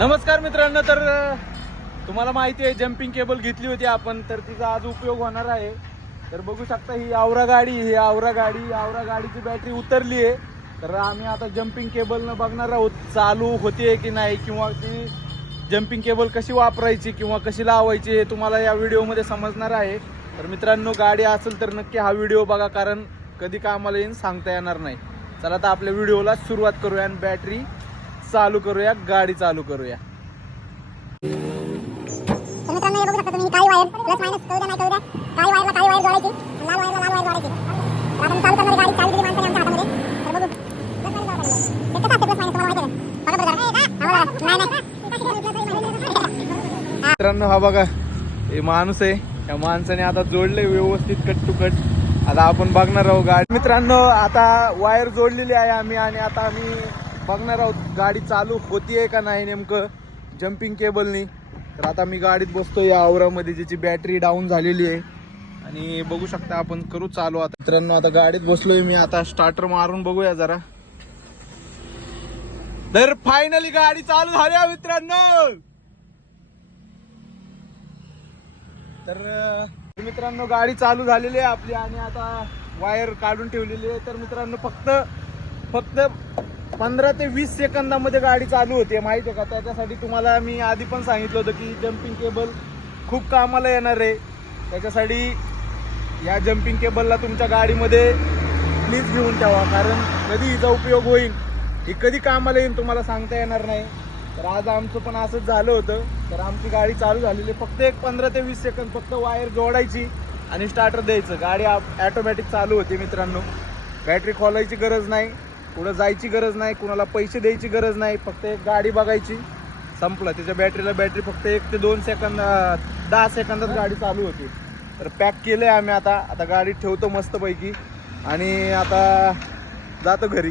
नमस्कार मित्रांनो, तर तुम्हाला माहिती आहे जम्पिंग केबल घेतली होती आपण, तर तिचा आज उपयोग होणार आहे. तर बघू शकता ही आवरा गाडीची बॅटरी उतरली आहे. तर आम्ही आता जम्पिंग केबलनं बघणार आहोत चालू होते की नाही, किंवा ती जम्पिंग केबल कशी वापरायची किंवा कशी लावायची हे तुम्हाला या व्हिडिओमध्ये समजणार आहे. तर मित्रांनो, गाडी असेल तर नक्की हा व्हिडिओ बघा, कारण कधी कामाला येईन सांगता येणार नाही. चला आता आपल्या व्हिडिओला सुरुवात करूया आणि बॅटरी चालू करूया, गाडी चालू करूया. मित्रांनो, हे बघू शकता तुम्ही, काही वायर प्लस मायनस करू द्या, नाही करू द्या, काही वायरला काही वायर जोडायची, लाल वायरला लाल वायर जोडायची. आता मी चालू करणार गाडी, चालू केली माणसाने आमच्या हातामध्ये. तर बघू प्लस मायनस जोडायची. हे कसं असते प्लस मायनस तुम्हाला माहिती आहे का? बघा बरं, नाही. मित्रांनो, हा बघा हे माणूस आहे, या माणसाने आता जोडले व्यवस्थित कट टू कट. आता आपण बघणार आहोत गाडी. मित्रांनो, आता वायर जोडलेली आहे आम्ही, आणि आता आम्ही बघणार आहोत गाडी चालू होतीये का नाही नेमकं जम्पिंग केबलनी. तर आता मी गाडीत बसतो या आवरामध्ये, ज्याची बॅटरी डाऊन झालेली आहे, आणि बघू शकता आपण करू चालू. आता मित्रांनो, आता गाडीत बसलोय मी, आता स्टार्टर मारून बघूया जरा. तर फायनली गाडी चालू झाली आहे मित्रांनो. तर मित्रांनो, गाडी चालू झालेली आहे आपली, आणि आता वायर काढून ठेवलेली आहे. तर मित्रांनो, फक्त 15 ते 20 सेकंदामध्ये गाडी चालू होते, माहिती आहे का? त्याच्यासाठी तुम्हाला मी आधी पण सांगितलं होतं की जम्पिंग केबल खूप कामाला येणार आहे. त्याच्यासाठी या जम्पिंग केबलला तुमच्या गाडीमध्ये प्लीज घेऊन ठेवा, कारण कधी हिचा उपयोग होईल, ही कधी कामाला येईल तुम्हाला सांगता येणार नाही. तर आज आमचं पण असंच झालं होतं. तर आमची गाडी चालू झालेली, फक्त एक 15 ते 20 सेकंद फक्त वायर जोडायची आणि स्टार्टर द्यायचं, गाडी ऑटोमॅटिक चालू होती. मित्रांनो, बॅटरी खोलायची गरज नाही, कुठं जायची गरज नाही, कुणाला पैसे द्यायची गरज नाही, फक्त एक गाडी बघायची, संपलं. त्याच्या बॅटरी फक्त 1 ते 2 सेकंद 10 सेकंदात गाडी चालू होती. तर पॅक केलं आहे आम्ही. आता गाडी ठेवतो मस्तपैकी, आणि आता जातो घरी.